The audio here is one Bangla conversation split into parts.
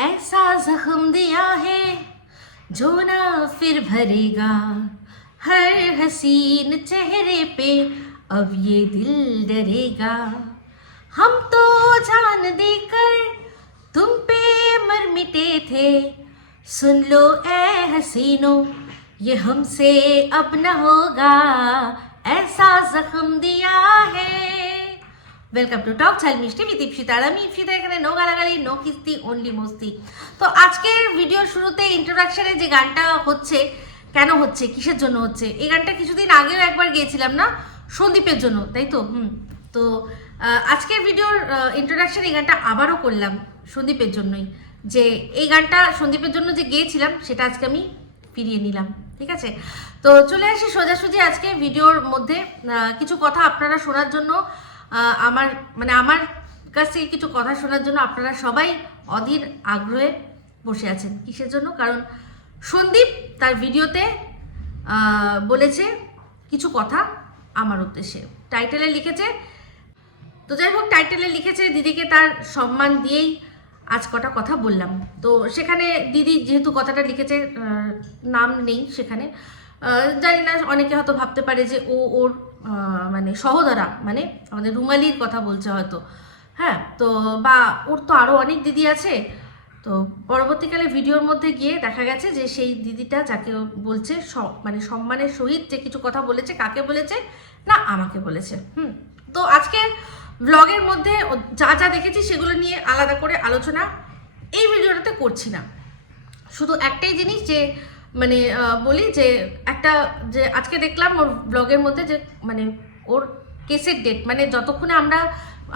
ऐसा जख्म दिया है, जो ना फिर भरेगा। हर हसीन चेहरे पे अब ये दिल डरेगा। हम तो जान देकर तुम पे मर मिटे थे। सुन लो ए हसीनो, ये हमसे अब न होगा। ऐसा जख्म दिया है। ওয়েলকাম টু টক ঝাল মিষ্টি বিদ ইপসিতা আর আমি ইপসিতা এখানে নো গালাগালি নো কিস্তি অনলি মস্তি। তো আজকের ভিডিওর শুরুতে ইন্ট্রোডাকশনে যে গানটা হচ্ছে, কেন হচ্ছে, কিসের জন্য হচ্ছে, এই গানটা কিছুদিন আগেও একবার গিয়েছিলাম না, সন্দীপের জন্য, তাই তো? হুম। তো আজকের ভিডিওর ইন্ট্রোডাকশন এই গানটা আবারও করলাম সন্দীপের জন্যই। যে এই গানটা সন্দীপের জন্য যে গিয়েছিলাম, সেটা আজকে আমি ফিরিয়ে নিলাম, ঠিক আছে? তো চলে আসি সোজাসুজি আজকে ভিডিওর মধ্যে। কিছু কথা আপনারা শোনার জন্য আমার মানে আমার কাছ থেকে কিছু কথা শোনার জন্য আপনারা সবাই অধীর আগ্রহে বসে আছেন কিসের জন্য? কারণ সন্দীপ তার ভিডিওতে বলেছে কিছু কথা আমার উদ্দেশ্যে। টাইটেলে লিখেছে, তো যাই হোক, টাইটেলে লিখেছে, দিদিকে তার সম্মান দিয়েই আজ কটা কথা বললাম। তো সেখানে দিদি যেহেতু কথাটা লিখেছে নাম নেই সেখানে। জানি না, অনেকে হয়তো ভাবতে পারে যে ও ওর মানে সহদরা মানে আমাদের রুমালির কথা বলছে হয়তো। হ্যাঁ তো বা ওর তো আরও অনেক দিদি আছে। তো পরবর্তীকালে ভিডিওর মধ্যে গিয়ে দেখা গেছে যে সেই দিদিটা যাকে বলছে মানে সম্মানের সহিত যে কিছু কথা বলেছে, কাকে বলেছে? না, আমাকে বলেছে। হুম, তো আজকের ব্লগের মধ্যে যা যা দেখেছি সেগুলো নিয়ে আলাদা করে আলোচনা এই ভিডিওটাতে করছি না। শুধু একটাই জিনিস যে মানে বলি যে একটা যে আজকে দেখলাম ওর ব্লগের মধ্যে যে মানে ওর কেসের ডেট মানে যতক্ষণে আমরা,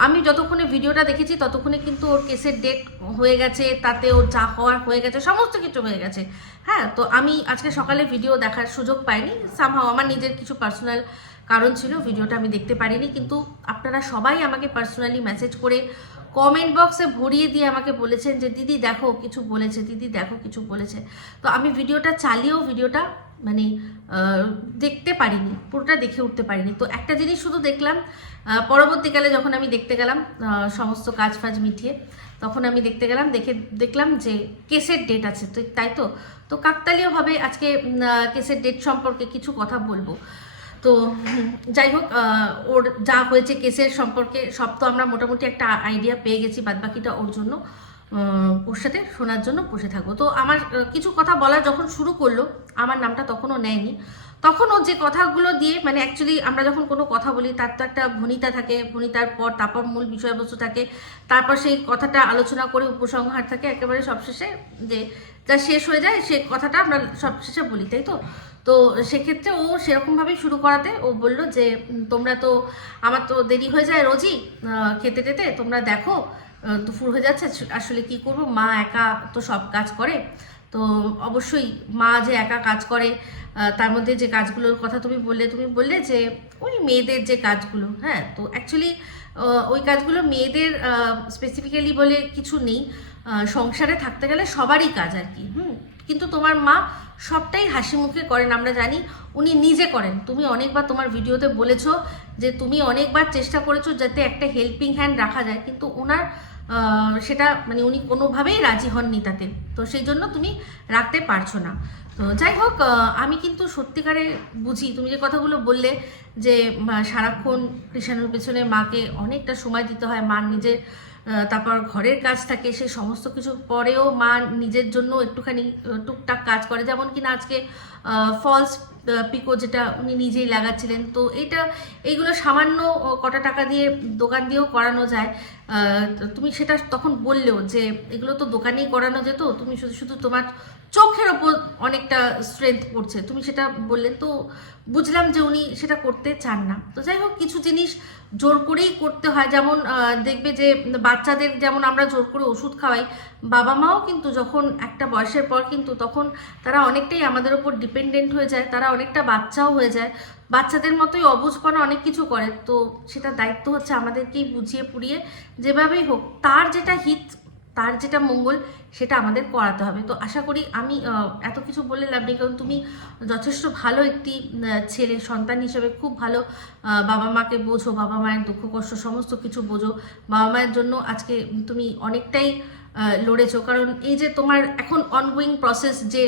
আমি যতক্ষণে ভিডিওটা দেখেছি ততক্ষণে কিন্তু ওর কেসের ডেট হয়ে গেছে, তাতে ওর যা হওয়ার হয়ে গেছে, সমস্ত কিছু হয়ে গেছে। হ্যাঁ তো আমি আজকে সকালে ভিডিও দেখার সুযোগ পাইনি। সামহাও আমার নিজের কিছু পার্সোনাল কারণ ছিল ভিডিওটা আমি দেখতে পারিনি। কিন্তু আপনারা সবাই আমাকে পার্সোনালি মেসেজ করে কমেন্ট বক্সে ভরিয়ে দিয়ে আমাকে বলেছেন যে, দিদি দেখো কিছু বলেছে, দিদি দেখো কিছু বলেছে। তো আমি ভিডিওটা চালিয়েও ভিডিওটা মানে দেখতে পারিনি, পুরোটা দেখে উঠতে পারিনি। তো একটা জিনিস শুধু দেখলাম পরবর্তীকালে যখন আমি দেখতে গেলাম সমস্ত কাজ ফাজ মিটিয়ে, তখন আমি দেখতে গেলাম, দেখে, দেখলাম যে কেসের ডেট আছে, তো তাই তো? তো কাকতালীয়ভাবে আজকে কেসের ডেট সম্পর্কে কিছু কথা বলব। তো, যাই হোক ওর যা হয়েছে কেসের সম্পর্কে সব তো আমরা মোটামুটি একটা আইডিয়া পেয়ে গেছি বাদবাকিটা ওর জন্য ওর সাথে শোনার জন্য বসে থাকব। তো আমার কিছু কথা বলা যখন শুরু করল, আমার নামটা তখনও নেয়নি। তখন ও যে কথাগুলো দিয়ে মানে অ্যাকচুয়ালি আমরা যখন কোনো কথা বলি, তার তো একটা ভনিতা থাকে, ভনিতার পর তারপর মূল বিষয়বস্তু থাকে, তারপর সেই কথাটা আলোচনা করে উপসংহার থাকে, একেবারে সবশেষে যে যা শেষ হয়ে যায় সে কথাটা আমরা সবশেষে বলি, তাই তো? তো সেক্ষেত্রে ও সেরকমভাবেই শুরু করাতে ও বলল যে তোমরা তো, আমার তো দেরি হয়ে যায় রোজই খেতে টেতে, তোমরা দেখো দুপুর হয়ে যাচ্ছে আসলে কি করব? মা একা তো সব কাজ করে। তো অবশ্যই মা যে একা কাজ করে তার মধ্যে যে কাজগুলোর কথা তুমি বললে তুমি বললে যে, ওই মেয়েদের যে কাজগুলো হ্যাঁ? তো অ্যাকচুয়ালি ওই কাজগুলো মেয়েদের স্পেসিফিক্যালি বলে কিছু নেই। সংসারে থাকতে গেলে সবারই কাজ আর কি, হুম? কিন্তু তোমার মা সবটাই হাসি মুখে করেন, আমরা জানি উনি নিজে করেন। তুমি অনেকবার তোমার ভিডিওতে বলেছ যে তুমি অনেকবার চেষ্টা করেছ যাতে একটা হেল্পিং হ্যান্ড রাখা যায়, কিন্তু ওনার সেটা মানে উনি কোনোভাবেই রাজি হননি তাতে। তো সেই জন্য তুমি রাখতে পারছ না। তো যাই হোক আমি কিন্তু সত্যিকারে বুঝি, তুমি যে কথাগুলো বললে যে সারাক্ষণ কৃষাণুর পেছনে মাকে অনেকটা সময় দিতে হয়, মা নিজের তারপর ঘরের কাজ থাকে, সে সমস্ত কিছু পরেও মা নিজের জন্য একটুখানি টুকটাক কাজ করে। যেমন কিনা আজকে ফলস পিকো যেটা উনি নিজেই লাগাচ্ছিলেন। তো এটা, এইগুলো সামান্য কটা টাকা দিয়ে দোকান দিয়েও করানো যায়। তুমি সেটা তখন বললেও যে এগুলো তো দোকানেই করানো যেত, তুমি শুধু শুধু তোমার চোখের ওপর অনেকটা স্ট্রেংথ পড়ছে। তুমি সেটা বললে তো বুঝলাম যে উনি সেটা করতে চান না। তো যাই হোক, কিছু জিনিস জোর করেই করতে হয়। যেমন দেখবে যে বাচ্চাদের, যেমন আমরা জোর করে ওষুধ খাওয়াই বাবা মাও কিন্তু যখন একটা বয়সের পর কিন্তু তখন তারা অনেকটাই আমাদের ওপর ডিপেন্ডেন্ট হয়ে যায়, তারা অনেকটা বাচ্চাও হয়ে যায়। বাচ্চাদের মতোই অবুঝপনা অনেক কিছু করে। তো সেটা দায়িত্ব হচ্ছে আমাদেরকেই বুঝিয়ে পুড়িয়ে যেভাবেই হোক, তার যেটা হিত, তার যেটা মঙ্গল, সেটা আমাদের করাতে হবে। তো আশা করি আমি এত কিছু বলে লাভ নেই। কারণ তুমি যথেষ্ট ভালো একটি ছেলে, সন্তান হিসেবে খুব ভালো বাবা মাকে বোঝো বাবা মায়ের দুঃখ কষ্ট সমস্ত কিছু বোঝো। বাবা মায়ের জন্য আজকে তুমি অনেকটাই লড়েছো। কারণ এই যে তোমার এখন অনগোয়িং প্রসেস যে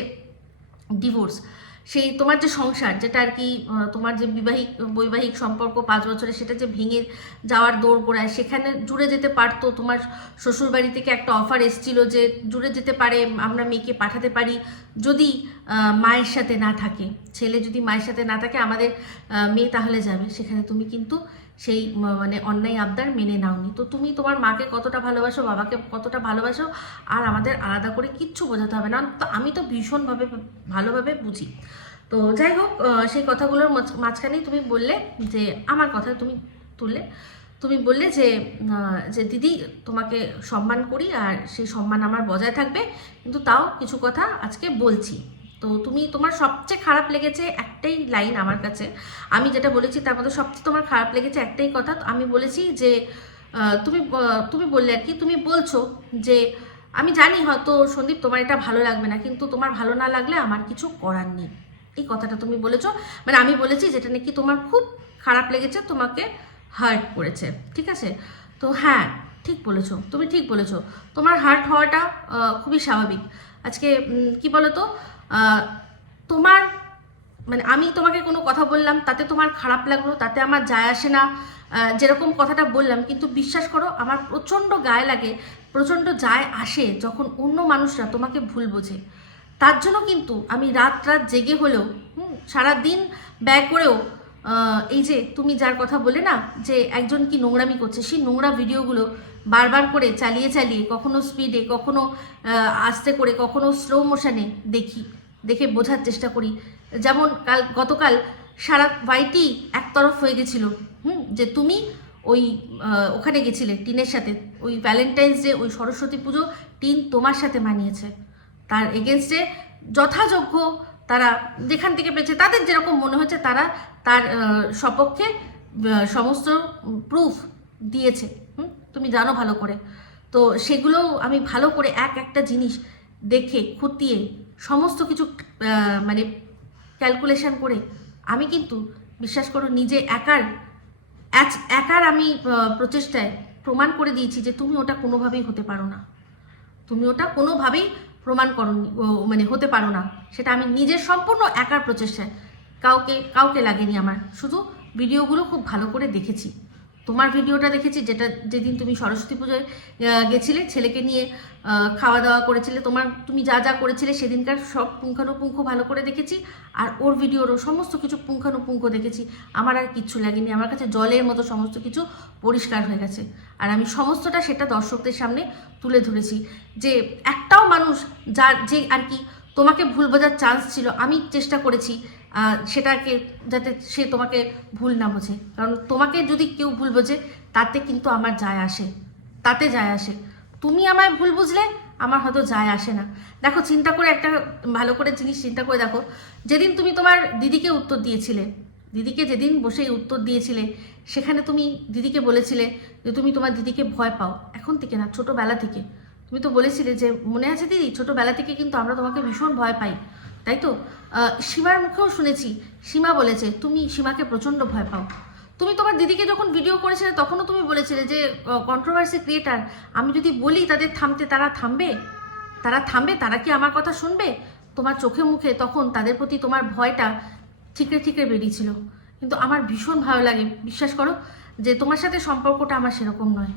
ডিভোর্স সেই তোমার যে সংসার, যেটা আর কি তোমার যে বিবাহিক, বৈবাহিক সম্পর্ক পাঁচ বছরে, সেটা যে ভেঙে যাওয়ার দৌড় গোড়ায়, সেখানে জুড়ে যেতে পারতো। তোমার শ্বশুর বাড়ি থেকে একটা অফার এসেছিল যে জুড়ে যেতে পারে, আমরা মেয়েকে পাঠাতে পারি, যদি মায়ের সাথে না থাকে। ছেলে যদি মায়ের সাথে না থাকে, আমাদের মেয়ে তাহলে যাবে। সেখানে তুমি কিন্তু সেই মানে অন্যায় আবদার মেনে নাওনি। তো তুমি তোমার মাকে কতটা ভালোবাসো, বাবাকে কতটা ভালোবাসো, আর আমাদের আলাদা করে কিচ্ছু বোঝাতে হবে না। তো আমি তো ভীষণভাবে ভালোভাবে বুঝি। তো যাই হোক সেই কথাগুলোর মাঝ- মাঝখানেই তুমি বললে যে, আমার কথা তুমি তুললে। তুমি বললে যে যে দিদি, তোমাকে সম্মান করি আর সেই সম্মান আমার বজায় থাকবে। কিন্তু তাও কিছু কথা আজকে বলছি। তো তুমি, তোমার সবচেয়ে খারাপ লেগেছে একটাই লাইন আমার কাছে। আমি যেটা বলেছি, তার মধ্যে সবচেয়ে তোমার খারাপ লেগেছে একটাই কথা। আমি বলেছি যে তুমি তুমি বললে আর কি, তুমি বলছো যে, আমি জানি হয়তো সন্দীপ তোমার এটা ভালো লাগবে না, কিন্তু তোমার ভালো না লাগলে আমার কিছু করার নেই। এই কথাটা তুমি বলেছ। মানে আমি বলেছি যেটা নাকি তোমার খুব খারাপ লেগেছে, তোমাকে হার্ট করেছে। ঠিক আছে? তো হ্যাঁ ঠিক বলেছ, তুমি ঠিক বলেছ। তোমার হার্ট হওয়াটা খুবই স্বাভাবিক। আজকে কি বলো তো তোমার মানে আমি তোমাকে কোনো কথা বললাম তাতে তোমার খারাপ লাগল তাতে আমার যায় আসে না যেরকম কথাটা বললাম কিন্তু বিশ্বাস করো আমার প্রচণ্ড গায়ে লাগে প্রচণ্ড যায় আসে যখন অন্য মানুষরা তোমাকে ভুল বোঝে। তার জন্য কিন্তু আমি রাত রাত জেগে হলেও হুম, সারাদিন ব্যয় করেও এই যে তুমি যার কথা বলে না যে একজন কি নোংরামি করছে সেই নোংরা ভিডিওগুলো বারবার করে চালিয়ে চালিয়ে, কখনো স্পিডে কখনো আস্তে করে, কখনো স্লো মোশনে দেখি, দেখে বোঝার চেষ্টা করি। যেমন কাল, গতকাল সারা বাড়িটি একতরফ হয়ে গেছিল। হুম, যে তুমি ওই ওখানে গেছিলে টিনের সাথে। ওই ভ্যালেন্টাইন্স ডে ওই সরস্বতী পুজো টিন তোমার সাথে মানিয়েছে। তার এগেনস্টে যথাযোগ্য তারা যেখান থেকে পেয়েছে, তাদের যেরকম মনে হচ্ছে তারা তার সপক্ষে সমস্ত প্রুফ দিয়েছে। তুমি জানো ভালো করে। তো সেগুলো আমি ভালো করে এক একটা জিনিস দেখে, খুঁটিয়ে, সমস্ত কিছু মানে ক্যালকুলেশন করে আমি কিন্তু বিশ্বাস করো নিজে একার, এক- একার আমি প্রচেষ্টায় প্রমাণ করে দিয়েছি যে তুমি ওটা কোনোভাবেই হতে পারো না। তুমি ওটা কোনোভাবেই প্রমাণ করো মানে হতে পারো না। সেটা আমি নিজের সম্পূর্ণ একার প্রচেষ্টায়, কাউকে কাউকে লাগেনি আমার। শুধু ভিডিওগুলো খুব ভালো করে দেখেছি। তোমার ভিডিওটা দেখেছি, যেটা যেদিন তুমি সরস্বতী পুজোয় গেছিলে, ছেলেকে নিয়ে খাওয়া দাওয়া করেছিলে, তোমার তুমি যা যা করেছিলে সেদিনকার সব পুঙ্খানুপুঙ্খ ভালো করে দেখেছি, আর ওর ভিডিওরও সমস্ত কিছু পুঙ্খানুপুঙ্খ দেখেছি। আমার আর কিচ্ছু লাগেনি, আমার কাছে জলের মতো সমস্ত কিছু পরিষ্কার হয়ে গেছে। আর আমি সমস্তটা সেটা দর্শকদের সামনে তুলে ধরেছি, যে একটাও মানুষ যার যে আর কি তোমাকে ভুল বোঝার চান্স ছিল, আমি চেষ্টা করেছি সেটাকে যাতে সে তোমাকে ভুল না বোঝে। কারণ তোমাকে যদি কেউ ভুল বোঝে, তাতে কিন্তু আমার যায় আসে। তাতে যায় আসে। তুমি আমায় ভুল বুঝলে, আমার হয়তো যায় আসে না। দেখো, চিন্তা করে একটা ভালো করে জিনিস চিন্তা করে দেখো। যেদিন তুমি তোমার দিদিকে উত্তর দিয়েছিলে, দিদিকে যেদিন বসে উত্তর দিয়েছিলে, সেখানে তুমি দিদিকে বলেছিলে যে তুমি তোমার দিদিকে ভয় পাও। এখন থেকে না, ছোটোবেলা থেকে। তুমি তো বলেছিলে যে, মনে আছে দিদি? ছোটোবেলা থেকে কিন্তু আমরা তোমাকে ভীষণ ভয় পাই। তাই তো সীমার মুখেও শুনেছি। সীমা বলেছে, তুমি সীমাকে প্রচণ্ড ভয় পাও। তুমি তোমার দিদিকে যখন ভিডিও করেছিলে, তখনও তুমি বলেছিলে যে কন্ট্রোভার্সি ক্রিয়েটার আমি যদি বলি তাদের থামতে তারা থামবে? তারা থামবে? তারা কি আমার কথা শুনবে? তোমার চোখে মুখে তখন তাদের প্রতি তোমার ভয়টা ঠিকরে ঠিকরে বেরিয়েছিল। কিন্তু আমার ভীষণ ভালো লাগে। বিশ্বাস করো যে, তোমার সাথে সম্পর্কটা আমার সেরকম নয়।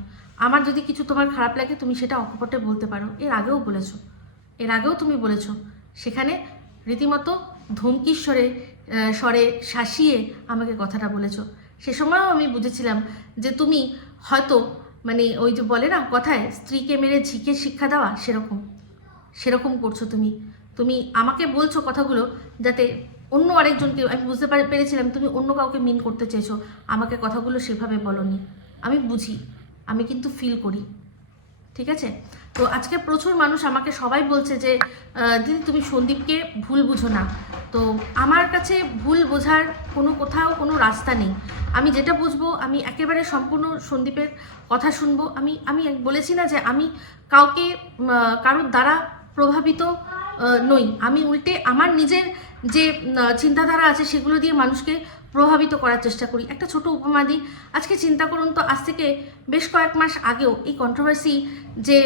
আমার যদি কিছু তোমার খারাপ লাগে, তুমি সেটা অকপটে বলতে পারো। এর আগেও বলেছ। এর আগেও তুমি বলেছ। সেখানে রীতিমতো ধমকিস্বরে আহ, স্বরে শাসিয়ে আমাকে কথাটা বলেছ। সে সময়ও আমি বুঝেছিলাম যে তুমি হয়তো মানে ওই যে বলে না কথায় স্ত্রীকে মেরে ঝিকে শিক্ষা দেওয়া সেরকম সেরকম করছ তুমি। তুমি আমাকে বলছো কথাগুলো যাতে অন্য আরেকজনকে আমি বুঝতে পারে পেরেছিলাম তুমি অন্য কাউকে মিন করতে চেয়েছো। আমাকে কথাগুলো সেভাবে বলনি। আমি বুঝি আমি কিন্তু ফিল করি। ঠিক আছে? তো আজকে প্রচুর মানুষ আমাকে সবাই বলছে যে দিদি তুমি সন্দীপকে ভুল বুঝো না। তো আমার কাছে ভুল বোঝার কোনো কোথাও কোনো রাস্তা নেই। আমি যেটা বুঝব, আমি একেবারে সম্পূর্ণ সন্দীপের কথা শুনব। আমি আমি বলেছি না যে আমি কাউকে কারোর দ্বারা প্রভাবিত নই। আমি উল্টে আমার নিজের যে চিন্তাধারা আছে সেগুলো দিয়ে মানুষকে প্রভাবিত করার চেষ্টা করি। একটা ছোট উপমা দিই আজকে চিন্তা করুন তো, আজ থেকে বেশ কয়েক মাস আগেও এই কন্ট্রোভার্সি যে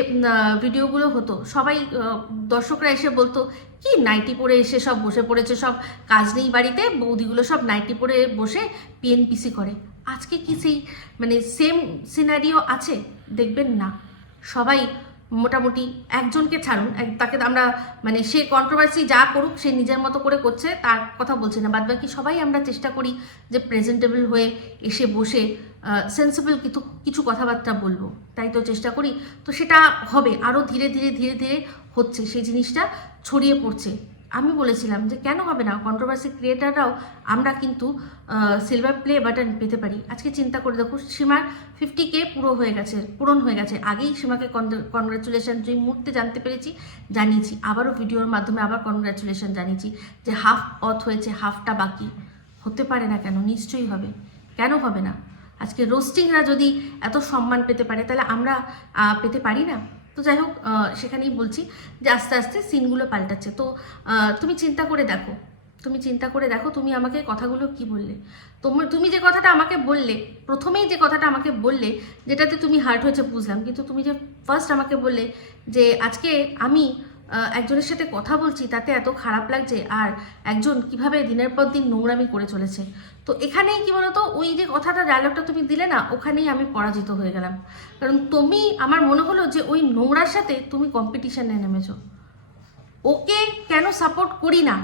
ভিডিওগুলো হতো, সবাই দর্শকরা এসে বলতো, কি নাইটি পরে এসে সব বসে পড়েছে, সব কাজ নেই বাড়িতে, বৌদিগুলো সব নাইটি পরে বসে পিএনপিসি করে। আজকে কি সেই মানে সেম সিনারিও আছে? দেখবেন না। সবাই মোটামুটি একজনকে ছাড়ুন তাকে আমরা মানে সে কন্ট্রোভার্সি যা করুক, সে নিজের মতো করে করছে, তার কথা বলছে না। বাদ বাকি সবাই আমরা চেষ্টা করি যে প্রেজেন্টেবল হয়ে এসে বসে সেন্সিবল কিছু কিছু কথাবার্তা বলব। তাই তো চেষ্টা করি। তো সেটা হবে। আরও ধীরে ধীরে ধীরে ধীরে হচ্ছে। সেই জিনিসটা ছড়িয়ে পড়ছে। আমি বলেছিলাম যে কেন হবে না? কন্ট্রোভার্সি ক্রিয়েটাররাও আমরা কিন্তু সিলভার প্লে বাটন পেতে পারি। আজকে চিন্তা করে দেখো, সীমার ফিফটি কে পুরো হয়ে গেছে, পূরণ হয়ে গেছে। আগেই সীমাকে কনগ্রাচুলেশন যে মুহূর্তে জানতে পেরেছি, জানিয়েছি। আবারও ভিডিওর মাধ্যমে আবার কনগ্রাচুলেশন জানিয়েছি যে হাফ অথ হয়েছে হাফটা বাকি। হতে পারে না কেন? নিশ্চয়ই হবে। কেন হবে না? আজকে রোস্টিংরা যদি এত সম্মান পেতে পারে, তাহলে আমরা পেতে পারি না? তো যাই হোক সেখানেই বলছি যে আস্তে আস্তে সিনগুলো পাল্টাচ্ছে। তো তুমি চিন্তা করে দেখো। তুমি চিন্তা করে দেখো, তুমি আমাকে কথাগুলো কি বললে? তোমার তুমি যে কথাটা আমাকে বললে, প্রথমেই যে কথাটা আমাকে বললে, যেটাতে তুমি হার্ট হয়েছে বুঝলাম। কিন্তু তুমি যে ফার্স্ট আমাকে বললে যে, আজকে আমি একজনের সাথে কথা বলছি, তাতে এত খারাপ লাগছে, আর একজন কীভাবে দিনের পর দিন নোংরামি করে চলেছে। তো এখানেই কি বলতো, ওই যে কথাটা ডায়লগটা তুমি দিলে না, ওখানেই আমি পরাজিত হয়ে গেলাম। কারণ তুমি, আমার মনে হলো যে ওই নোংরার সাথে তুমি কম্পিটিশনে নেমেছো। ওকে কেন সাপোর্ট করি না?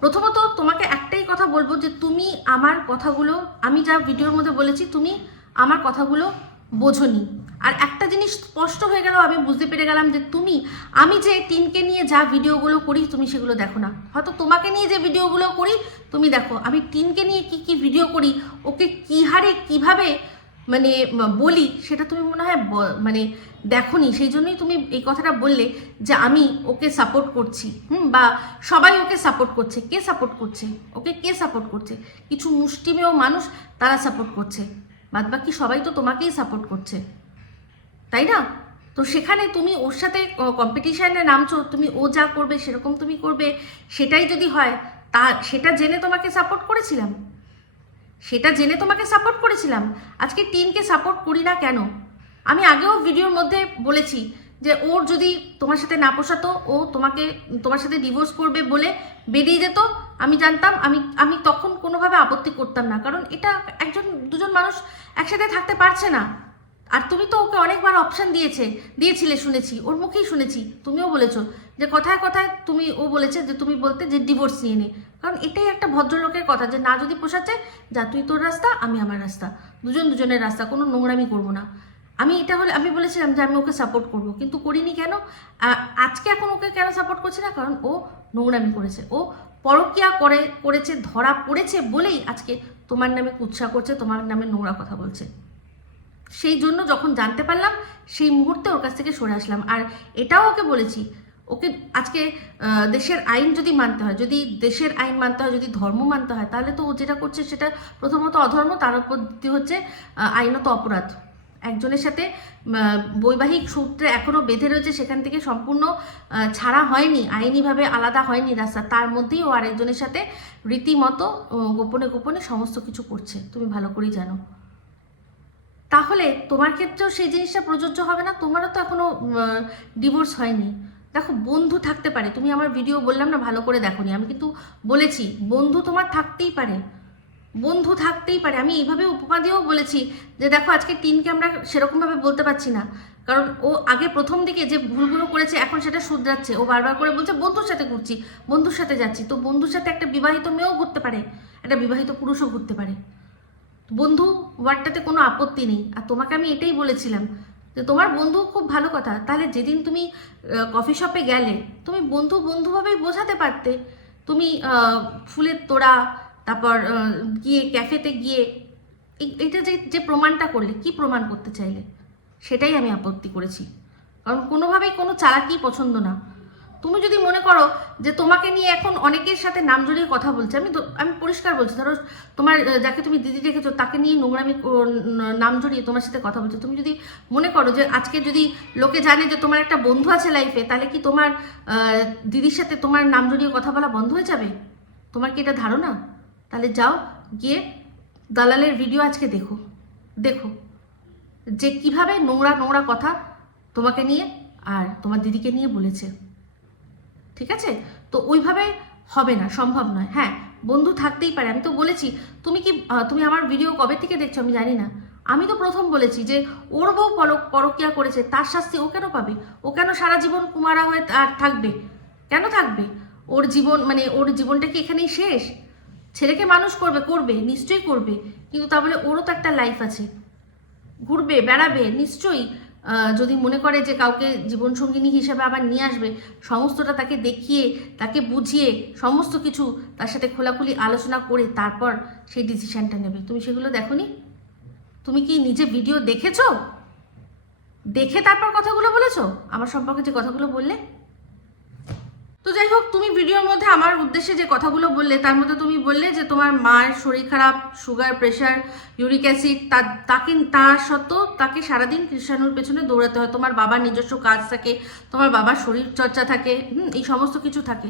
প্রথমত তোমাকে একটাই কথা বলব যে তুমি আমার কথাগুলো, আমি যা ভিডিওর মধ্যে বলেছি, তুমি আমার কথাগুলো বোঝনি। আর একটা জিনিস স্পষ্ট হয়ে গেল, আমি বুঝতে পেরে গেলাম যে তুমি, আমি যে টিনকে নিয়ে যা ভিডিওগুলো করি, তুমি সেগুলো দেখো না। হয়তো তোমাকে নিয়ে যে ভিডিওগুলো করি, তুমি দেখো। আমি টিনকে নিয়ে কি কি ভিডিও করি, ওকে কী হারে কীভাবে মানে বলি, সেটা তুমি মনে হয় মানে দেখোনি। সেই জন্যই তুমি এই কথাটা বললে যে আমি ওকে সাপোর্ট করছি, হুম, বা সবাই ওকে সাপোর্ট করছে। কে সাপোর্ট করছে? ওকে কে সাপোর্ট করছে? কিছু মুষ্টিমেয় মানুষ তারা সাপোর্ট করছে। বাদ বাকি সবাই তো তোমাকেই সাপোর্ট করছে। তাই না? তো সেখানে তুমি ওর সাথে কম্পিটিশানে নামছো, তুমি ও যা করবে সেরকম তুমি করবে, সেটাই যদি হয়, তা সেটা জেনে তোমাকে সাপোর্ট করেছিলাম। সেটা জেনে তোমাকে সাপোর্ট করেছিলাম। আজকে টিনকে সাপোর্ট করি না কেন? আমি আগেও ভিডিওর মধ্যে বলেছি যে ওর যদি তোমার সাথে না পোষাতো, ও তোমাকে, তোমার সাথে ডিভোর্স করবে বলে বেরিয়ে যেত, আমি জানতাম, আমি আমি তখন কোনোভাবে আপত্তি করতাম না। কারণ এটা একজন, দুজন মানুষ একসাথে থাকতে পারছে না। আর তুমি তো ওকে অনেকবার অপশন দিয়েছে, দিয়েছিলে শুনেছি, ওর মুখেই শুনেছি, তুমিও বলেছ যে কথায় কথায় তুমি, ও বলেছে যে তুমি বলতে যে ডিভোর্স নিয়ে নে। কারণ এটাই একটা ভদ্রলোকের কথা যে না যদি পোষাচ্ছে, যা তুই তোর রাস্তা, আমি আমার রাস্তা। দুজন দুজনের রাস্তা, কোনো নোংরামি করব না। আমি এটা হলে, আমি বলেছিলাম যে আমি ওকে সাপোর্ট করব, কিন্তু করিনি কেন? আজকে এখন ওকে কেন সাপোর্ট করছি না? কারণ ও নোংরামি করেছে। ও পরকিয়া করে, করেছে, ধরা পড়েছে বলেই আজকে তোমার নামে কুৎসা করছে, তোমার নামে নোংরা কথা বলছে। সেই জন্য যখন জানতে পারলাম, সেই মুহূর্তে ওর কাছ থেকে সরে আসলাম। আর এটাও ওকে বলেছি, ওকে আজকে দেশের আইন যদি মানতে হয়, যদি দেশের আইন মানতে হয়, যদি ধর্ম মানতে হয়, তাহলে তো ও যেটা করছে সেটা প্রথমত অধর্ম, তার উপর হচ্ছে আইনত অপরাধ। একজনের সাথে বৈবাহিক সূত্রে এখনও বেঁধে রয়েছে, সেখান থেকে সম্পূর্ণ ছাড়া হয়নি, আইনিভাবে আলাদা হয়নি রাস্তা। তার মধ্যেই ও আরেকজনের সাথে রীতিমতো গোপনে গোপনে সমস্ত কিছু করছে। তুমি ভালো করেই জানো। তাহলে তোমার ক্ষেত্রেও সেই জিনিসটা প্রযোজ্য হবে না? তোমারও তো এখনও ডিভোর্স হয়নি। দেখো, বন্ধু থাকতে পারে। তুমি আমার ভিডিও বললাম না, ভালো করে দেখোনি। আমি কিন্তু বলেছি, বন্ধু তোমার থাকতেই পারে। বন্ধু থাকতেই পারে। আমি এইভাবে উপমা দিয়েও বলেছি যে, দেখো, আজকে টিনকে আমরা সেরকমভাবে বলতে পারছি না। কারণ ও আগে প্রথম দিকে যে ভুলগুলো করেছে, এখন সেটা শুধরাচ্ছে। ও বারবার করে বলছে, বন্ধুর সাথে ঘুরছি, বন্ধুর সাথে যাচ্ছি। তো বন্ধুর সাথে একটা বিবাহিত মেয়েও ঘুরতে পারে, একটা বিবাহিত পুরুষও ঘুরতে পারে। বন্ধু, ওয়ার্ডটাতে কোনো আপত্তি নেই। আর তোমাকে আমি এটাই বলেছিলাম যে তোমার বন্ধু খুব ভালো কথা। তাহলে যেদিন তুমি কফি শপে গেলে, তুমি বন্ধু বন্ধুভাবেই বোঝাতে পারতে। তুমি ফুলের তোড়া, তারপর গিয়ে ক্যাফেতে গিয়ে এটা যে যে প্রমাণটা করলে, কি প্রমাণ করতে চাইলে? সেটাই আমি আপত্তি করেছি। কারণ কোনোভাবেই কোনো চালাকি পছন্দ না। তুমি যদি মনে করো যে তোমাকে নিয়ে এখন অনেকের সাথে নাম জড়িয়ে কথা বলছে, আমি আমি পরিষ্কার বলছি, ধরো তোমার যাকে তুমি দিদি রেখেছো তাকে নিয়ে নোংরামি নাম জড়িয়ে তোমার সাথে কথা বলছো। তুমি যদি মনে করো যে আজকে যদি লোকে জানে যে তোমার একটা বন্ধু আছে লাইফে তাহলে কি তোমার দিদির সাথে তোমার নাম জড়িয়ে কথা বলা বন্ধ হয়ে যাবে? তোমার কি এটা ধারণা? তাহলে যাও, গিয়ে দালালের ভিডিও আজকে দেখো। দেখো যে কীভাবে নোংরা নোংরা কথা তোমাকে নিয়ে আর তোমার দিদিকে নিয়ে বলেছে। ঠিক আছে? তো ওইভাবে হবে না, সম্ভব নয়। হ্যাঁ বন্ধু থাকতেই পারে। আমি তো বলেছি, তুমি কি তুমি আমার ভিডিও কবে থেকে দেখছ আমি জানি না। আমি তো প্রথম বলেছি যে ওর বউ পরক, পরকিয়া করেছে, তার শাস্তি ও কেন পাবে? ও কেন সারা জীবন কুমারা হয়ে আর থাকবে? কেন থাকবে? ওর জীবন মানে ওর জীবনটা কি এখানেই শেষ? ছেলেকে মানুষ করবে করবে, নিশ্চয়ই করবে। কিন্তু তা বলে ওরও তো একটা লাইফ আছে। ঘুরবে, বেড়াবে, নিশ্চয়ই যদি মনে করে যে কাউকে জীবনসঙ্গিনী হিসেবে আবার নিয়ে আসবে, সমস্তটা তাকে দেখিয়ে, তাকে বুঝিয়ে, সমস্ত কিছু তার সাথে খোলাখুলি আলোচনা করে তারপর সেই ডিসিশানটা নেবে। তুমি সেগুলো দেখোনি? তুমি কি নিজে ভিডিও দেখেছ? দেখে তারপর কথাগুলো বলেছ? আমার সম্পর্কে যে কথাগুলো বললে? তো যাই হোক, তুমি ভিডিওর মধ্যে আমার উদ্দেশ্যে যে কথাগুলো বললে, তার মধ্যে তুমি বললে যে তোমার মায়ের শরীর খারাপ সুগার প্রেশার ইউরিক অ্যাসিড তাকে, তা সত্ত্বেও তাকে সারাদিন কৃষাণুর পেছনে দৌড়াতে হয়। তোমার বাবার নিজস্ব কাজ থাকে, তোমার বাবার শরীর চর্চা থাকে, হুম, এই সমস্ত কিছু থাকে।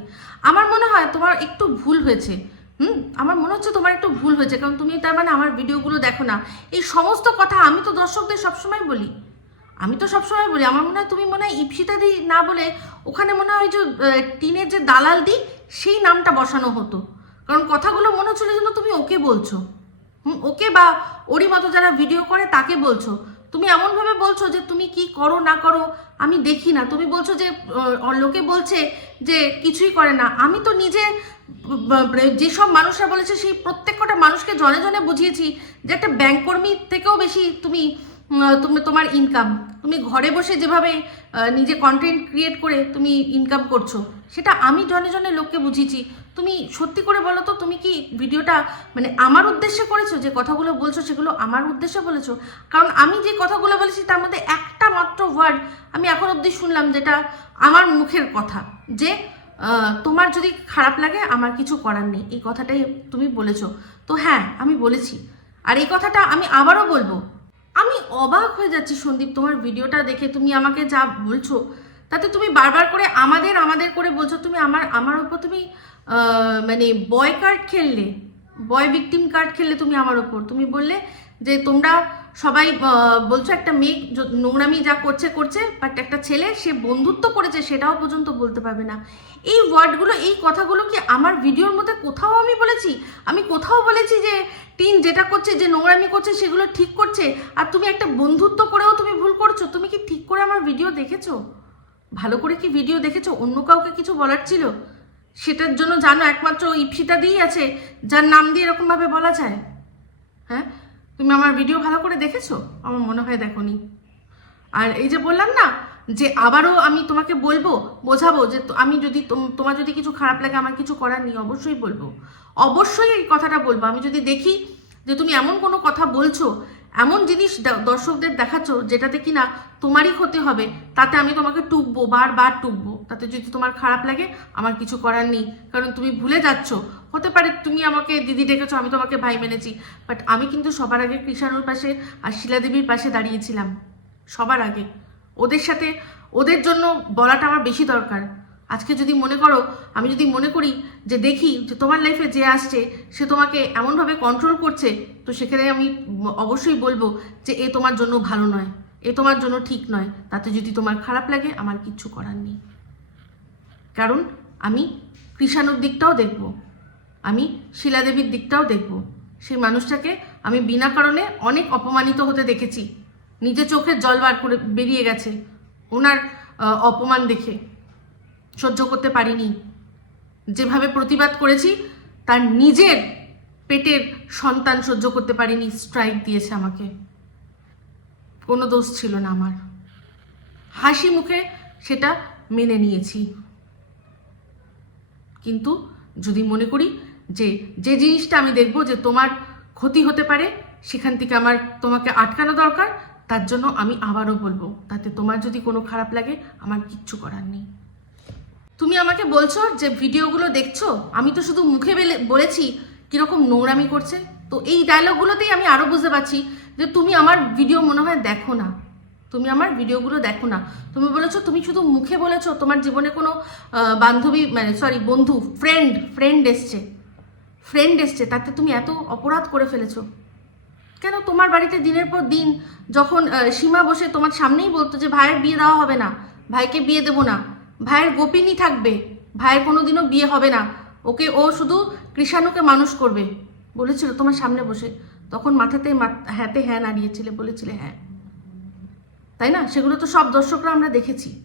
আমার মনে হয় তোমার একটু ভুল হয়েছে, হুম, আমার মনে হচ্ছে তোমার একটু ভুল হয়েছে, কারণ তুমি তার মানে আমার ভিডিওগুলো দেখো না। এই সমস্ত কথা আমি তো দর্শকদের সবসময় বলি। আমি তো সবসময় বলি, আমার মনে হয় তুমি মনে হয় ইপসিতা দি না বলে ওখানে মনে হয় ওই যে টিনের যে দালাল দি সেই নামটা বসানো হতো। কারণ কথাগুলো মনে হচ্ছিল যেন তুমি ওকে বলছো। হুম, ওকে বা ওরই মতো যারা ভিডিও করে তাকে বলছো। তুমি এমনভাবে বলছো যে তুমি কি করো, না করো, আমি দেখি না। তুমি বলছো যে লোকে বলছে যে কিছুই করে না। আমি তো নিজে যেসব মানুষরা বলেছে, সেই প্রত্যেক কটা মানুষকে জনে জনে বুঝিয়েছি যে একটা ব্যাংক কর্মী থেকেও বেশি তুমি তুমি তোমার ইনকাম তুমি ঘরে বসে যেভাবে নিজে কন্টেন্ট ক্রিয়েট করে তুমি ইনকাম করছ, সেটা আমি জনে জনে লোককে বুঝিয়েছি। তুমি সত্যি করে বলো তো, তুমি কি ভিডিওটা মানে আমার উদ্দেশ্যে করেছ? যে কথাগুলো বলছো সেগুলো আমার উদ্দেশ্যে বলেছ? কারণ আমি যে কথাগুলো বলেছি তার মধ্যে একটা মাত্র ওয়ার্ড আমি এখন অবধি শুনলাম যেটা আমার মুখের কথা। যে তোমার যদি খারাপ লাগে, আমার কিছু করার নেই। এই কথাটাই তুমি বলেছ। তো হ্যাঁ আমি বলেছি। আর এই কথাটা আমি আবারও বলব। আমি অবাক হয়ে যাচ্ছি, সন্দীপ, তোমার ভিডিওটা দেখে। তুমি আমাকে যা বলছো, তাতে তুমি বারবার করে আমাদের আমাদের করে বলছো, তুমি আমার আমার ওপর তুমি মানে বয় কার্ড খেললে বয় ভিকটিম কার্ড খেললে তুমি আমার ওপর তুমি বললে যে তোমরা সবাই বলছো একটা মেয়ে নোংরামি যা করছে করছে বাট একটা ছেলে সে বন্ধুত্ব করেছে সেটাও পর্যন্ত বলতে পারবে না। এই ওয়ার্ডগুলো, এই কথাগুলো কি আমার ভিডিওর মধ্যে কোথাও আমি বলেছি? আমি কোথাও বলেছি যে, টিন যেটা করছে, যে নোংরামি করছে, সেগুলো ঠিক করছে, আর তুমি একটা বন্ধুত্ব করেও তুমি ভুল করছ, তুমি কি ঠিক করে আমার ভিডিও দেখেছ? ভালো করে কি ভিডিও দেখেছ? অন্য কাউকে কিছু বলার ছিল? সেটার জন্য জানো, একমাত্র ইপসিতা দিয়েই আছে, যার নাম দিয়ে এরকমভাবে বলা যায়। হ্যাঁ? তুমি আমার ভিডিও ভালো করে দেখেছ? আমার মনে হয় দেখোনি। আর এই যে বললাম না, যে আবারও আমি তোমাকে বলব, বোঝাবো যে আমি যদি তোম- তোমার যদি কিছু খারাপ লাগে, আমার কিছু করার নেই, অবশ্যই বলব। অবশ্যই এই কথাটা বলব। আমি যদি দেখি যে তুমি এমন কোনো কথা বলছো এমন জিনিস দর্শকদের দেখাচ্ছ যেটাতে কিনা তোমারই ক্ষতি হবে। তাতে আমি তোমাকে টুকবো, বারবার টুকবো। তাতে যদি তোমার খারাপ লাগে, আমার কিছু করার নেই। কারণ তুমি ভুলে যাচ্ছ। হতে পারে তুমি আমাকে, দিদি ডেকেছো, আমি তোমাকে ভাই মেনেছি। বাট আমি কিন্তু সবার আগে কৃষাণুর পাশে আর শিলাদেবীর পাশে দাঁড়িয়েছিলাম। সবার আগে। ওদের সাথে, ওদের জন্য বলাটা আমার বেশি দরকার। আজকে যদি মনে করো, আমি যদি মনে করি যে দেখি যে তোমার লাইফে যে আসছে, সে তোমাকে এমনভাবে কন্ট্রোল করছে, তো সেখানে আমি অবশ্যই বলব যে এ তোমার জন্য ভালো নয়, এ তোমার জন্য ঠিক নয়। তাতে যদি তোমার খারাপ লাগে, আমার কিচ্ছু করার নেই। কারণ আমি কৃষাণুর দিকটাও দেখব, আমি শিলাদেবীর দিকটাও দেখব। সেই মানুষটাকে আমি বিনা কারণে অনেক অপমানিত হতে দেখেছি। নিজে চোখের জল বার করে বেরিয়ে গেছে, ওনার অপমান দেখে। সহ্য করতে পারিনি। যেভাবে প্রতিবাদ করেছি, তার নিজের পেটের সন্তান সহ্য করতে পারিনি স্ট্রাইক দিয়েছে আমাকে। কোনো দোষ ছিল না আমার। হাসি মুখে সেটা মেনে নিয়েছি। কিন্তু যদি মনে করি যে যে জিনিসটা আমি দেখব যে তোমার ক্ষতি হতে পারে, সেখান থেকে আমার তোমাকে আটকানো দরকার, তার জন্য আমি আবারও বলব, তাতে তোমার যদি কোনো খারাপ লাগে, আমার কিচ্ছু করার নেই। তুমি আমাকে বলছো যে ভিডিওগুলো দেখছ? আমি তো শুধু মুখে বেলে- বলেছি কীরকম নোংরামি করছে। তো এই ডায়লগগুলোতেই আমি আরও বুঝতে পারছি যে তুমি আমার ভিডিও মনে হয় দেখো না। তুমি আমার ভিডিওগুলো দেখো না। তুমি বলেছ, তুমি শুধু মুখে বলেছ, তোমার জীবনে কোনো বান্ধবী মানে সরি বন্ধু ফ্রেন্ড ফ্রেন্ড এসছে। ফ্রেন্ড এসছে, তাতে তুমি এত অপরাধ করে ফেলেছো। কেন? তোমার বাড়িতে দিনের পর দিন যখন সীমা বসে তোমার সামনেই বলতো যে, ভাইয়ের বিয়ে দেওয়া হবে না। ভাইকে বিয়ে দেবো না। ভাইয়ের গোপিনী থাকবে। ভাইয়ের কোনোদিনও বিয়ে হবে না। ওকে ও শুধু কৃষাণুকে মানুষ করবে। বলেছিল তোমার সামনে বসে। তখন মাথাতে মাথ- হ্যাঁতে হ্যাঁ নাড়িয়েছিলে, বলেছিলে হ্যাঁ। তাই না? সেগুলো তো সব দর্শকরা আমরা দেখেছি।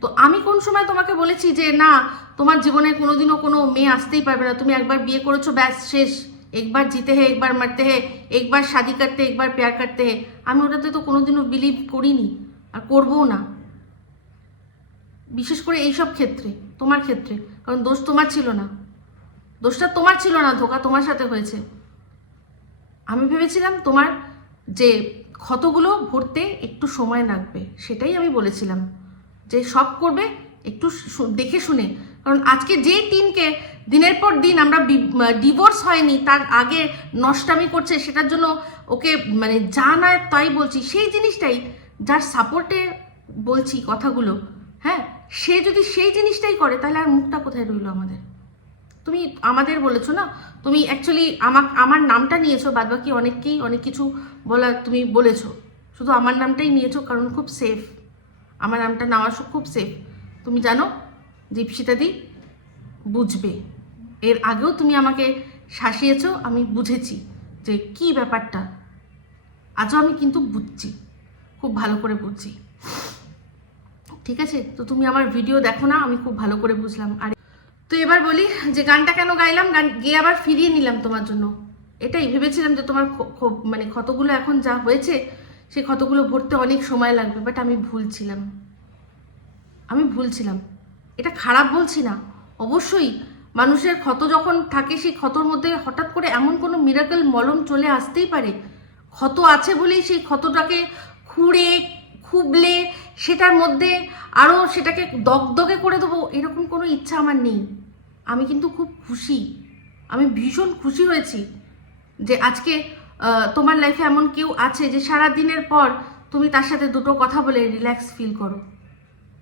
তো আমি কোন সময় তোমাকে বলেছি যে, না, তোমার জীবনে কোনোদিনও কোনো মেয়ে আসতেই পারবে না। তুমি একবার বিয়ে করেছ, ব্যাস, শেষ। একবার জিতে হে, একবার মারতে হে, একবার শাদি কাটতে, একবার পেয়ার কাটতে হে। আমি ওটাতে তো কোনোদিনও বিলিভ করিনি। আর করবও না। বিশেষ করে এইসব ক্ষেত্রে, তোমার ক্ষেত্রে, কারণ দোষ তোমার ছিল না। দোষটা তোমার ছিল না, ধোকা তোমার সাথে হয়েছে। আমি ভেবেছিলাম তোমার যে ক্ষতগুলো ভরতে একটু সময় লাগবে, সেটাই আমি বলেছিলাম। যে সব করবে, একটু দেখে শুনে। কারণ আজকে যে টিনকে দিনের পর দিন আমরা ডিভোর্স হয়নি, তার আগে নষ্টামি করছে, সেটার জন্য ওকে মানে যা তাই বলছি। সেই জিনিসটাই, যার সাপোর্টে বলছি কথাগুলো হ্যাঁ? সে যদি সেই জিনিসটাই করে, তাহলে আর মুখটা কোথায় রইল আমাদের? তুমি আমাদের বলেছ না? তুমি অ্যাকচুয়ালি আমার আমার নামটা নিয়েছো বাদ বাকি অনেককেই অনেক কিছু বলা, তুমি বলেছ। শুধু আমার নামটাই নিয়েছো কারণ খুব সেফ আমার নামটা নেওয়া খুব সেফ তুমি জানো দীপশিতাদি বুঝবে। এর আগেও তুমি আমাকে শাসিয়েছো, আমি বুঝেছি যে কি ব্যাপারটা। আজও আমি কিন্তু বুঝছি। খুব ভালো করে বুঝছি। ঠিক আছে? তো তুমি আমার ভিডিও দেখো না, আমি খুব ভালো করে বুঝলাম। আর, তো এবার বলি যে গানটা কেন গাইলাম? গান গিয়ে আবার ফিরিয়ে নিলাম তোমার জন্য। এটাই ভেবেছিলাম যে তোমার মানে ক্ষতগুলো এখন যা হয়েছে, সেই ক্ষতগুলো ভরতে অনেক সময় লাগবে বাট আমি ভুলছিলাম। আমি ভুলছিলাম। এটা খারাপ বলছি না। অবশ্যই মানুষের ক্ষত যখন থাকে, সেই ক্ষতর মধ্যে হঠাৎ করে এমন কোনো মিরাকেল মলম চলে আসতেই পারে। ক্ষত আছে বলেই সেই ক্ষতটাকে খুঁড়ে খুবলে সেটার মধ্যে আরও সেটাকে দগদগে করে দেবো, এরকম কোনো ইচ্ছা আমার নেই। আমি কিন্তু খুব খুশি। আমি ভীষণ খুশি হয়েছি যে আজকে তোমার লাইফে এমন কেউ আছে যে সারা দিনের পর তুমি তার সাথে দুটো কথা বলে রিল্যাক্স ফিল করো।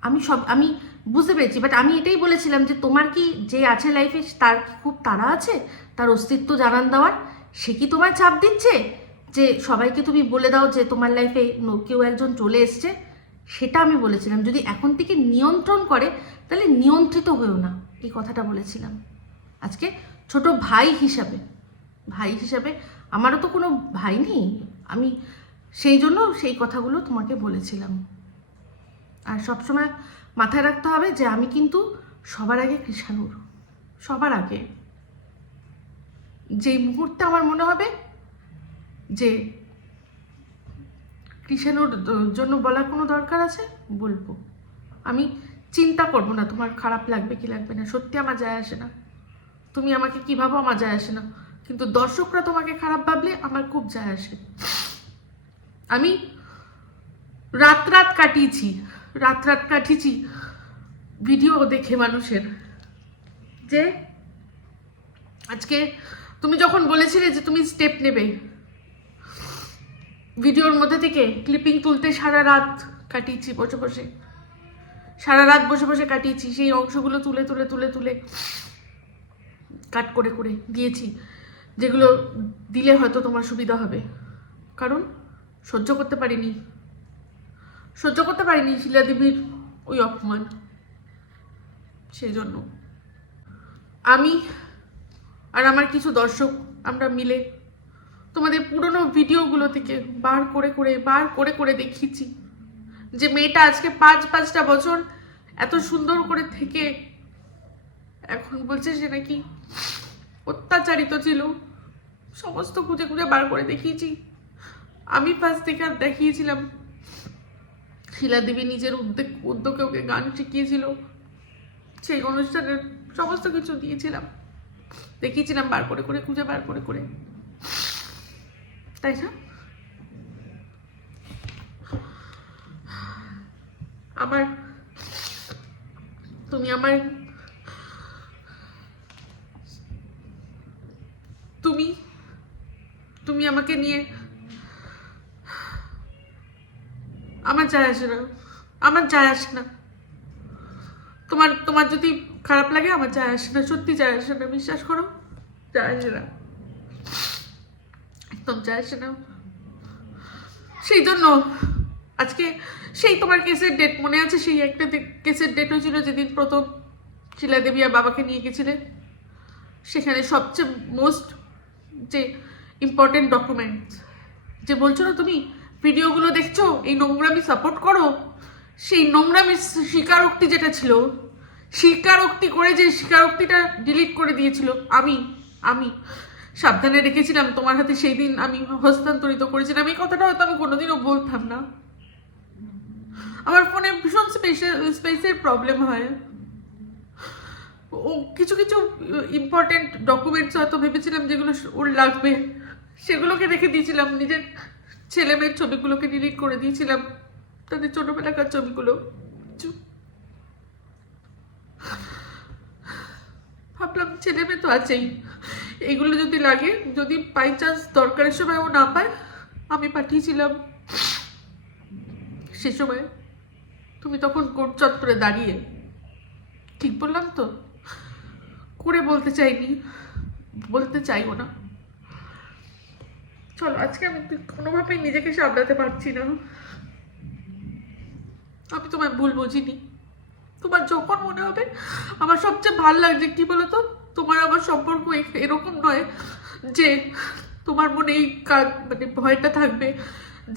আমি সব, আমি বুঝতে পেরেছি বাট আমি এটাই বলেছিলাম যে তোমার কি যে আছে লাইফে তার খুব তাড়া আছে? তার অস্তিত্ব জানান দেওয়ার? সে কি তোমায় চাপ দিচ্ছে? যে সবাইকে তুমি বলে দাও যে তোমার লাইফে কেউ একজন চলে এসছে, সেটা আমি বলেছিলাম। যদি এখন থেকে নিয়ন্ত্রণ করে, তাহলে নিয়ন্ত্রিত হয়েও না, এই কথাটা বলেছিলাম। আজকে ছোট ভাই হিসাবে ভাই হিসাবে আমারও তো কোনো ভাই নেই, আমি সেই জন্য সেই কথাগুলো তোমাকে বলেছিলাম। আর সবসময় মাথায় রাখতে হবে যে আমি কিন্তু সবার আগে কৃষাণুর, সবার আগে। যেই মুহূর্তে আমার মনে হবে যে কৃষাণুর জন্য বলার কোনো দরকার আছে? বলব। আমি চিন্তা করব না, তোমার খারাপ লাগবে কি লাগবে না। সত্যি আমার যায় আসে না। তুমি আমাকে কি ভাবো আমার যায় আসে না। কিন্তু দর্শকরা তোমাকে খারাপ ভাবলে আমার খুব যায় আসে। আমি রাত রাত কাটিয়েছি রাত রাত কাটিয়েছি ভিডিও দেখে মানুষের। যে আজকে তুমি যখন বলেছিলে যে তুমি স্টেপ নেবে ভিডিওর মধ্যে থেকে ক্লিপিং তুলতে সারা রাত কাটিয়েছি, বসে বসে। সারা রাত বসে বসে কাটিয়েছি, সেই অংশগুলো তুলে তুলে তুলে তুলে কাট করে করে দিয়েছি, যেগুলো দিলে হয়তো তোমার সুবিধা হবে। কারণ সহ্য করতে পারিনি। সহ্য করতে পারিনি শিলা দেবীর ওই অপমান। সেই জন্য আমি আর আমার কিছু দর্শক আমরা মিলে তোমাদের পুরনো ভিডিওগুলো থেকে বার করে করে, বার করে করে দেখিয়েছি। যে মেয়েটা আজকে পাঁচ পাঁচটা বছর এত সুন্দর করে থেকে এখন বলছে সে নাকি অত্যাচারিত ছিল। সমস্ত খুঁজে খুঁজে বার করে দেখিয়েছি। আমি ফার্স্ট থেকে দেখিয়েছিলাম। শিলা দেবী নিজের উদ্যোগ, উদ্যোগে ওকে গান শিখিয়েছিল। সেই অনুষ্ঠানের সমস্ত কিছু দিয়েছিলাম। দেখিয়েছিলাম বার করে করে, খুঁজে বার করে করে। তাই না? আমার, তুমি আমার, তুমি তুমি আমাকে নিয়ে আমার যায় আসে না, আমার যায় আসে না। তোমার তোমার যদি খারাপ লাগে, আমার যায় আসে না, সত্যি যায় আসে না, বিশ্বাস করো, যায় আসে না। আসে না। সেই জন্য আজকে সেই তোমার কেসের ডেট মনে আছে? সেই একটা কেসের ডেট হয়েছিল যেদিন প্রথম শিলা দেবী আর বাবাকে নিয়ে গেছিলে। সেখানে সবচেয়ে মোস্ট যে ইম্পর্টেন্ট ডকুমেন্ট যে বলছো না তুমি, ভিডিওগুলো দেখছ, এই নোংরামি সাপোর্ট করো। সেই নোংরামির স্বীকারোক্তি যেটা ছিল, স্বীকারোক্তি করে যে স্বীকারোক্তিটা ডিলিট করে দিয়েছিল, আমি আমি। সাবধানে রেখেছিলাম, তোমার হাতে সেই দিন আমি হস্তান্তরিত করেছিলাম। এই কথাটা হয়তো আমি কোনোদিনও বলতাম না। আমার ফোনে ভীষণ স্পেশাল স্পেসের প্রবলেম হয়। ও, কিছু কিছু ইম্পর্টেন্ট ডকুমেন্টস হয়তো ভেবেছিলাম যেগুলো ওর লাগবে। সেগুলোকে রেখে দিয়েছিলাম, নিজের ছেলে মেয়ের ছবিগুলোকে ডিলিট করে দিয়েছিলাম, তাদের ছোটবেলাকার ছবিগুলো। চুপ। ভাবলাম ছেলে মেয়ে তো আছেই। এগুলো যদি লাগে, যদি বাই চান্স দরকারের সময় ও না পায়, আমি পাঠিয়েছিলাম। সে সময় তুমি তখন কোর্ট চত্বরে দাঁড়িয়ে, ঠিক বললাম তো? করে বলতে চাইনি, বলতে চাইও না। চলো, আজকে আমি কোনোভাবেই নিজেকে সামলাতে পারছি না। আমি তোমায় ভুল বুঝিনি। তোমার যখন মনে হবে? আমার সবচেয়ে ভালো লাগছে, কি বলতো? তোমার আমার সম্পর্ক এরকম নয় যে তোমার মনে এই মানে ভয়টা থাকবে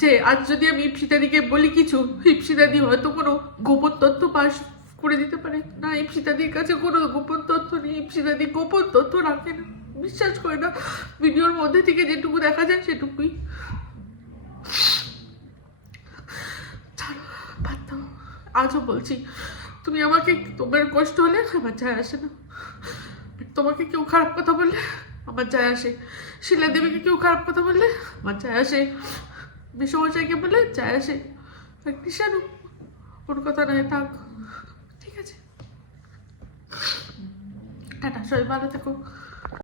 যে আজ যদি আমি ইপসিতাদিকে বলি কিছু ইপসিতাদি হয়তো কোনো গোপন তথ্য পাস করে দিতে পারে। না ইপসিতাদির কাছে কোনো গোপন তথ্য নেই ইপসিতাদি গোপন তথ্য রাখে না। বিশ্বাস করে না, ভিডিওর মধ্যে থেকে যেটুকু দেখা যায় সেটুকুই। আজও বলছি তুমি আমাকে তোমার কষ্ট হলে আমার যায় আসে না। তোমাকে কেউ খারাপ কথা বললে আমার যায় আসে। শিলা দেবীকে কেউ খারাপ কথা বললে আমার যায় আসে। বিশ্বমশাইকে বললে যায় আসে। কৃষাণু ওর কথা নয়, থাক। ঠিক আছে। টাটা, সবাই ভালো থেকো।